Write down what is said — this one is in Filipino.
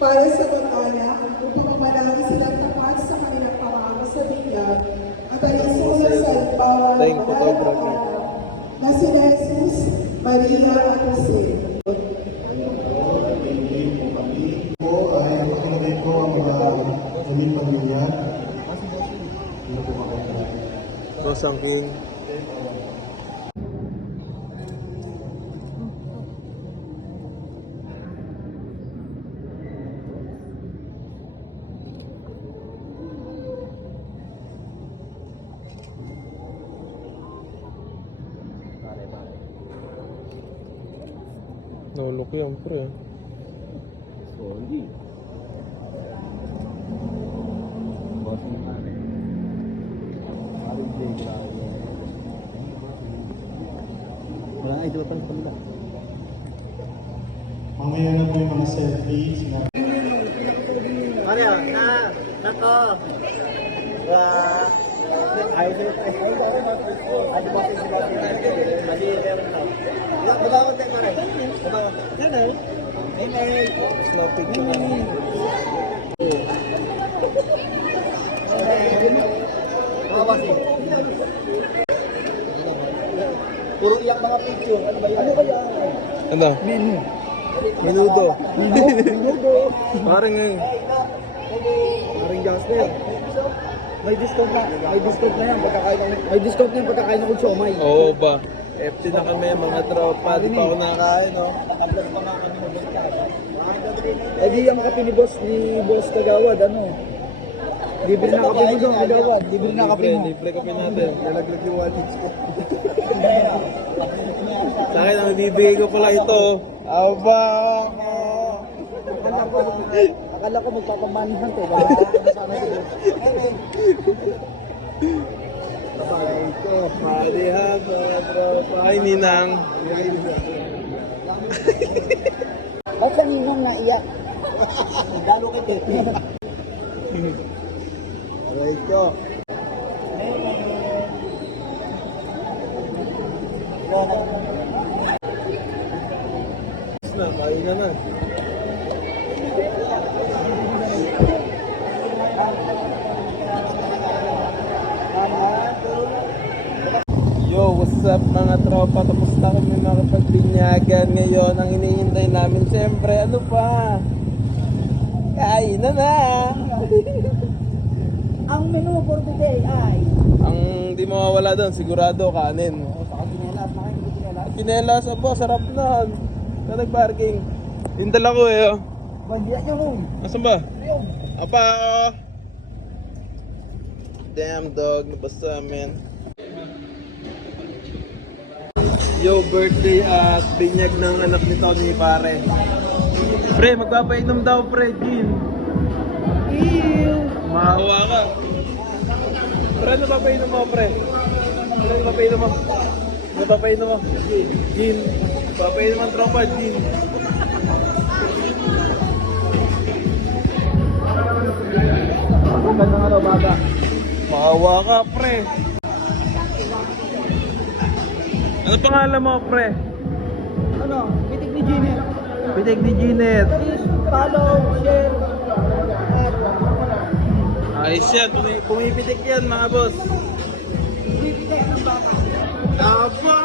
para sa mag-anak upang mamanalangin silang tapat sa kanilang pangako sa binyag at ay isunod sa bawat anak na sila Jesus, Maria at Jose. Po ay makinig ko ang mga aming pamilya. Rosang King. Nalok yan, pre. Solid. Bossing pare. Pare playground. Wala ay dito pang pala. Mamaya na po yung mga selfies na Pare, nako. Wah. Ayos na tayo. Ano ba si Bossing? Mali meron na. Babangon tayo pare. Babangon. Hello. Slow picture na. Mga Bossing. Puro iyak mga picture. Ano ba yan? Ano? Minudo. Minudo. Parang Maring Jasper. May discount na. May discount na yan pagkakain ng pagkakain ng siomay. oo ba? FT na kami, mga tropa. Di pa ako nakakain, no? Eh di ang kape ni Boss Kagawad, ano? Libre na kape mo doon, Kagawad. Libre na kape mo. Libre kape natin. Nalaglag yung wallets ko. Sa akin, ang bibigay ko pala ito. Aba! Akala ko magpapamanihan to. Wala ka na sana si Boss. Babay ko. Malihan, mga tropa. Ay, Ninang. Ba't sa ninong naiyak? Dalo kay Tete. Aray ko. Na, kain na na. Yo, what's up mga tropa? Tapos na kami makapagbinyagan ngayon. Ang hinihintay namin siyempre, ano pa? Kain na na! Ang menu for today ay Ang di mawawala doon, sigurado kanin. saka ginelas, nakikita ginelas. Kinelas, abo, sarap na. Sa nag-parking. Yung dala ko eh, oh. Bandiya niyo mo. Asan ba? Ayun. Apa, oh. Damn dog, nabasa, man. Yo, birthday at binyag ng anak ni Tony, pare. Pre, magpapainom daw, pre, gin. Mahawa ka. Pre, ano papainom mo, pre? Ano papainom mo? Ano papainom mo? Gin. Papainom ang tropa, gin. Magandang araw, baga. Mahawa ka, pre. Ano pangalan mo, pre? Ano? Pitik ni Jimmy. Pitik ni Ginet. Please follow, share, at Ayos yan, pumipitik yan mga boss. bibigay ng bata. Aba!